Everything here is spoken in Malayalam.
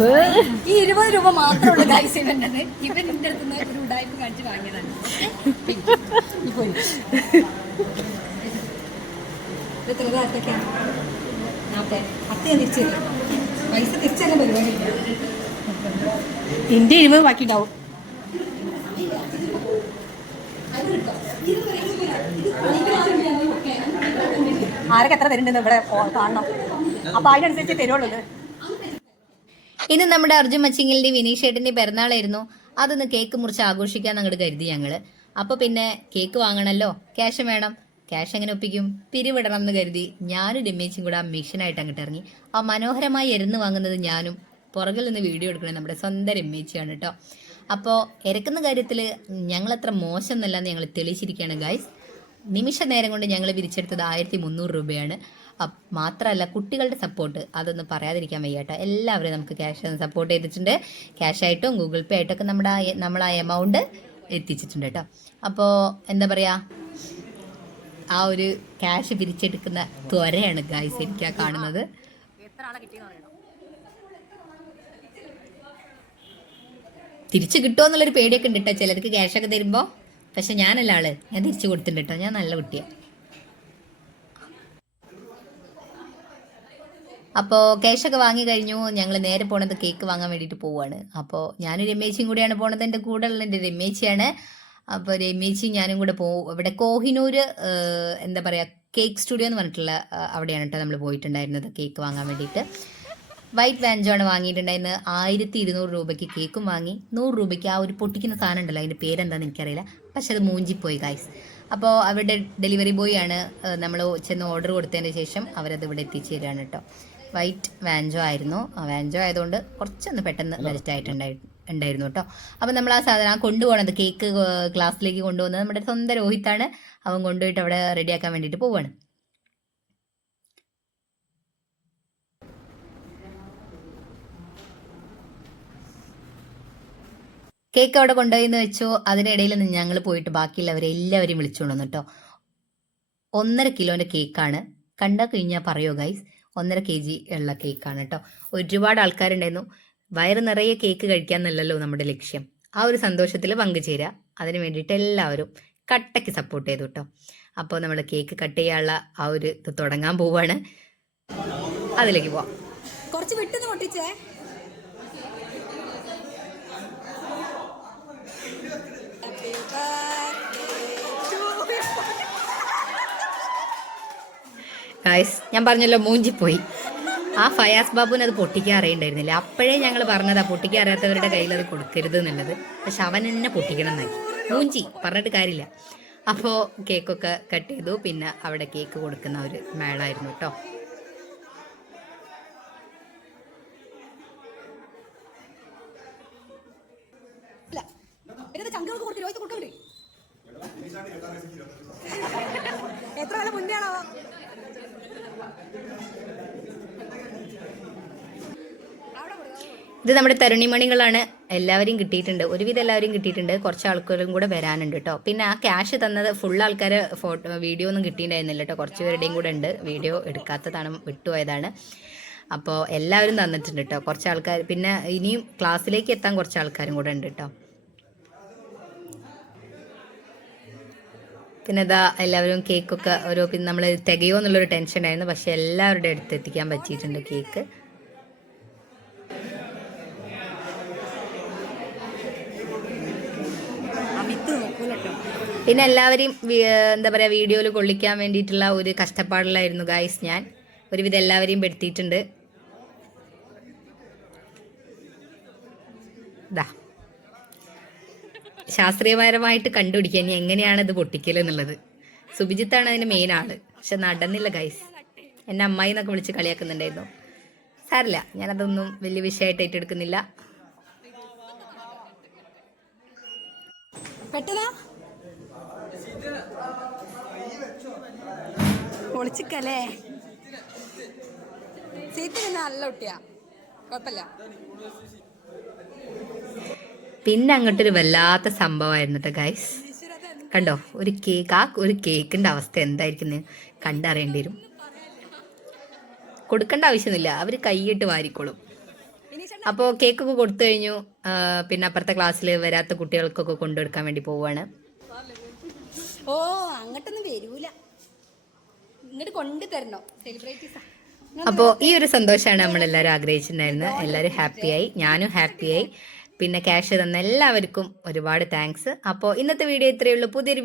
ഈ 20 രൂപ മാത്രമുള്ള ഗൈസ് ഇവൻ്റെത്. ഇവൻ്റെ അടുത്ത് നിന്ന് ഒരു ഉടായ്പ കാണിച്ച് വാങ്ങിയതാണ്. പൈസ തിരിച്ചല്ല പരിപാടി. എൻ്റെ 20 ബാക്കി ഉണ്ടാവും. ആരൊക്കെ എത്ര തരുന്നുണ്ടെന്ന് ഇവിടെ കാണണം. അപ്പൊ അതിനനുസരിച്ച് തരുള്ളൂ. ഇന്ന് നമ്മുടെ അർജുൻ മച്ചിങ്ങലിന്റെ വിനീഷ് ഏട്ടന്റെ പിറന്നാളായിരുന്നു. അതൊന്ന് കേക്ക് മുറിച്ച് ആഘോഷിക്കാൻ അങ്ങോട്ട് കരുതി ഞങ്ങള്. അപ്പൊ പിന്നെ കേക്ക് വാങ്ങണല്ലോ, ക്യാഷ് വേണം. ക്യാഷ് എങ്ങനെ ഒപ്പിക്കും? പിരിവിടണം എന്ന് കരുതി ഞാനും രമേശും കൂടെ ആ മിഷനായിട്ട് അങ്ങോട്ട് ഇറങ്ങി. ആ മനോഹരമായി എരുന്ന് വാങ്ങുന്നത് ഞാനും, പുറകിൽ നിന്ന് വീഡിയോ എടുക്കണേ നമ്മുടെ സ്വന്തം രമേശിയാണ് കേട്ടോ. അപ്പോൾ ഇരക്കുന്ന കാര്യത്തിൽ ഞങ്ങളത്ര മോശം എന്നല്ലാന്ന് ഞങ്ങൾ തെളിയിച്ചിരിക്കുകയാണ് ഗൈസ്. നിമിഷ നേരം കൊണ്ട് ഞങ്ങൾ പിരിച്ചെടുത്തത് 1300 രൂപയാണ്. മാത്രമല്ല കുട്ടികളുടെ സപ്പോർട്ട് അതൊന്നും പറയാതിരിക്കാൻ വയ്യാട്ടോ. എല്ലാവരും നമുക്ക് ക്യാഷ് സപ്പോർട്ട് ചെയ്തിട്ടുണ്ട്. ക്യാഷായിട്ടും ഗൂഗിൾ പേ ആയിട്ടൊക്കെ നമ്മൾ ആ എമൗണ്ട് എത്തിച്ചിട്ടുണ്ട് കേട്ടോ. അപ്പോൾ എന്താ പറയുക, ആ ഒരു ക്യാഷ് പിരിച്ചെടുക്കുന്ന ത്വരയാണ് ഗൈസ് എനിക്കാ കാണുന്നത്. തിരിച്ചു കിട്ടുമോ എന്നുള്ളൊരു പേടിയൊക്കെ ഉണ്ട് കേട്ടോ ചിലർക്ക് ക്യാഷൊക്കെ തരുമ്പോൾ. പക്ഷെ ഞാനല്ല ആള്, ഞാൻ തിരിച്ചു കൊടുത്തിട്ടുണ്ട് കേട്ടോ. ഞാൻ നല്ല കുട്ടിയാണ്. അപ്പോൾ ക്യാഷൊക്കെ വാങ്ങി കഴിഞ്ഞു. ഞങ്ങൾ നേരെ പോണത് കേക്ക് വാങ്ങാൻ വേണ്ടിയിട്ട് പോവുകയാണ്. അപ്പോൾ ഞാനും രമേശിയും കൂടിയാണ് പോണത്. എൻ്റെ കൂടെ ഉള്ള എൻ്റെ രമേശിയാണ്. അപ്പോൾ രമേശിയും ഞാനും കൂടെ പോകും. ഇവിടെ കോഹിനൂർ എന്താ പറയുക കേക്ക് സ്റ്റുഡിയോ എന്ന് പറഞ്ഞിട്ടുള്ള അവിടെയാണ് കേട്ടോ നമ്മൾ പോയിട്ടുണ്ടായിരുന്നത് കേക്ക് വാങ്ങാൻ വേണ്ടിയിട്ട്. വൈറ്റ് വാൻജോണ് വാങ്ങിയിട്ടുണ്ടായിരുന്നത്. 1200 രൂപയ്ക്ക് കേക്കും വാങ്ങി. 100 രൂപയ്ക്ക് ആ ഒരു പൊട്ടിക്കുന്ന സാധനം ഉണ്ടല്ലോ, അതിൻ്റെ പേരെന്താണെന്ന് എനിക്കറിയില്ല, പക്ഷെ അത് മൂഞ്ചിപ്പോയി ഗൈസ്. അപ്പോൾ അവരുടെ ഡെലിവറി ബോയ് ആണ് നമ്മൾ ചെന്ന് ഓർഡർ കൊടുത്തതിന് ശേഷം അവരത് ഇവിടെ എത്തിച്ചു തരികയാണ് കേട്ടോ. വൈറ്റ് വാൻജോ ആയിരുന്നു. വാൻജോ ആയതുകൊണ്ട് കുറച്ചൊന്ന് പെട്ടെന്ന് മെൽറ്റ് ആയിട്ടുണ്ടായിരുന്നു കേട്ടോ. അപ്പം നമ്മൾ ആ സാധനം കൊണ്ടുപോകണത് കേക്ക് ക്ലാസ്സിലേക്ക് കൊണ്ടുപോകുന്നത് നമ്മുടെ സ്വന്തം രോഹിത്താണ്. അവൻ കൊണ്ടുപോയിട്ട് അവിടെ റെഡിയാക്കാൻ വേണ്ടിയിട്ട് പോവുകയാണ്. കേക്ക് അവിടെ കൊണ്ടുപോയിന്ന് വെച്ചു. അതിനിടയിൽ ഞങ്ങൾ പോയിട്ട് ബാക്കിയുള്ളവരെ എല്ലാവരെയും വിളിച്ചുകൊണ്ട് വന്നു കേട്ടോ. 1.5 കിലോൻ്റെ കേക്കാണ്. കണ്ടാൽ കഴിഞ്ഞാൽ പറയോ ഗൈസ്, 1.5 kg ഉള്ള കേക്കാണ് കേട്ടോ. ഒരുപാട് ആൾക്കാരുണ്ടായിരുന്നു. വയറ് നിറയെ കേക്ക് കഴിക്കാമെന്നല്ലല്ലോ നമ്മുടെ ലക്ഷ്യം. ആ ഒരു സന്തോഷത്തിൽ പങ്കുചേരുക, അതിന് വേണ്ടിയിട്ട് എല്ലാവരും കട്ടയ്ക്ക് സപ്പോർട്ട് ചെയ്തു കേട്ടോ. അപ്പോൾ നമ്മൾ കേക്ക് കട്ട് ചെയ്യാനുള്ള ആ ഒരു ഇത് തുടങ്ങാൻ പോവാണ്. അതിലേക്ക് പോവാം. കുറച്ച് വിട്ടുന്ന് പൊട്ടിച്ചേ. ഗൈസ് ഞാൻ പറഞ്ഞല്ലോ മൂഞ്ചിപ്പോയി. ആ ഫയാസ് ബാബുവിന് അത് പൊട്ടിക്കാൻ അറിയണ്ടായിരുന്നില്ല. അപ്പോഴേ ഞങ്ങൾ പറഞ്ഞതാ പൊട്ടിക്കാൻ അറിയാത്തവരുടെ കയ്യിൽ അത് കൊടുക്കരുത് എന്നുള്ളത്. പക്ഷെ അവൻ എന്നെ പൊട്ടിക്കണം എന്നാക്കി. മൂഞ്ചി പറഞ്ഞിട്ട് കാര്യമില്ല. അപ്പോൾ കേക്കൊക്കെ കട്ട് ചെയ്തു. പിന്നെ അവിടെ കേക്ക് കൊടുക്കുന്ന ഒരു മേളായിരുന്നു കേട്ടോ. എത്ര കാലം മുന്നേ ആണോ? ഇത് നമ്മുടെ തരുണിമണികളാണ്. എല്ലാവരെയും കിട്ടിയിട്ടുണ്ട്, ഒരുവിധം എല്ലാവരെയും കിട്ടിയിട്ടുണ്ട്. കുറച്ച് ആൾക്കാരും കൂടെ വരാനുണ്ട് കേട്ടോ. പിന്നെ ആ ക്യാഷ് തന്നത് ഫുൾ ആൾക്കാർ വീഡിയോ ഒന്നും കിട്ടിയിട്ടുണ്ടായിരുന്നില്ല കേട്ടോ. കുറച്ച് പേരുടെയും കൂടെ ഉണ്ട്. വീഡിയോ എടുക്കാത്തതാണ്, വിട്ടുപോയതാണ്. അപ്പോൾ എല്ലാവരും തന്നിട്ടുണ്ട് കേട്ടോ. കുറച്ച് ആൾക്കാർ പിന്നെ ഇനിയും ക്ലാസ്സിലേക്ക് എത്താൻ കുറച്ച് ആൾക്കാരും കൂടെ ഉണ്ട് കേട്ടോ. പിന്നെ ഇതാ എല്ലാവരും കേക്കൊക്കെ പിന്നെ നമ്മൾ തികയോ എന്നുള്ളൊരു ടെൻഷൻ ആയിരുന്നു. പക്ഷെ എല്ലാവരുടെ അടുത്ത് എത്തിക്കാൻ പറ്റിയിട്ടുണ്ട് കേക്ക്. പിന്നെ എല്ലാവരെയും എന്താ പറയുക വീഡിയോയിൽ കൊള്ളിക്കാൻ വേണ്ടിയിട്ടുള്ള ഒരു കഷ്ടപ്പാടിലായിരുന്നു ഗൈസ് ഞാൻ. ഒരുവിധം എല്ലാവരെയും പെടുത്തിയിട്ടുണ്ട്. ഇതാ ശാസ്ത്രീയപരമായിട്ട് കണ്ടുപിടിക്കുക ഇനി എങ്ങനെയാണ് ഇത് പൊട്ടിക്കൽ എന്നുള്ളത്. സുഭിജിത്താണ് അതിൻ്റെ മെയിൻ ആള്. പക്ഷെ നടന്നില്ല ഗൈസ്. എന്നെ അമ്മായി എന്നൊക്കെ വിളിച്ച് കളിയാക്കുന്നുണ്ടായിരുന്നു. സാരില്ല, ഞാനതൊന്നും വലിയ വിഷയമായിട്ട് ഏറ്റെടുക്കുന്നില്ല. പൊളിച്ചിക്കല്ലേ സീറ്റ് നല്ല കുട്ടിയാ, കുഴപ്പമില്ല. പിന്നെ അങ്ങോട്ടൊരു വല്ലാത്ത സംഭവമായിരുന്നു കേട്ടോ ഗൈസ്. കണ്ടോ ഒരു കേക്ക്, ആ ഒരു കേക്കിൻ്റെ അവസ്ഥ എന്തായിരിക്കും കണ്ടറിയേണ്ടി വരും. കൊടുക്കേണ്ട ആവശ്യമൊന്നുമില്ല, അവർ കൈയിട്ട് വാരിക്കോളും. അപ്പോൾ കേക്കൊക്കെ കൊടുത്തു കഴിഞ്ഞു. പിന്നെ അപ്പുറത്തെ ക്ലാസ്സിൽ വരാത്ത കുട്ടികൾക്കൊക്കെ കൊണ്ടുകൊടുക്കാൻ വേണ്ടി പോവുകയാണ്. ഓ അങ്ങോട്ടൊന്നും വരൂല, ഇങ്ങോട്ട് കൊണ്ടു തരണോ സെലിബ്രിറ്റീസാ. അപ്പോൾ ഈ ഒരു സന്തോഷമാണ് നമ്മളെല്ലാവരും ആഗ്രഹിച്ചിട്ടുണ്ടായിരുന്നത്. എല്ലാവരും ഹാപ്പിയായി, ഞാനും ഹാപ്പിയായി. പിന്നെ ക്യാഷ് തന്ന എല്ലാവർക്കും ഒരുപാട് താങ്ക്സ്. അപ്പോൾ ഇന്നത്തെ വീഡിയോ ഇത്രയേ ഉള്ളൂ. പുതിയൊരു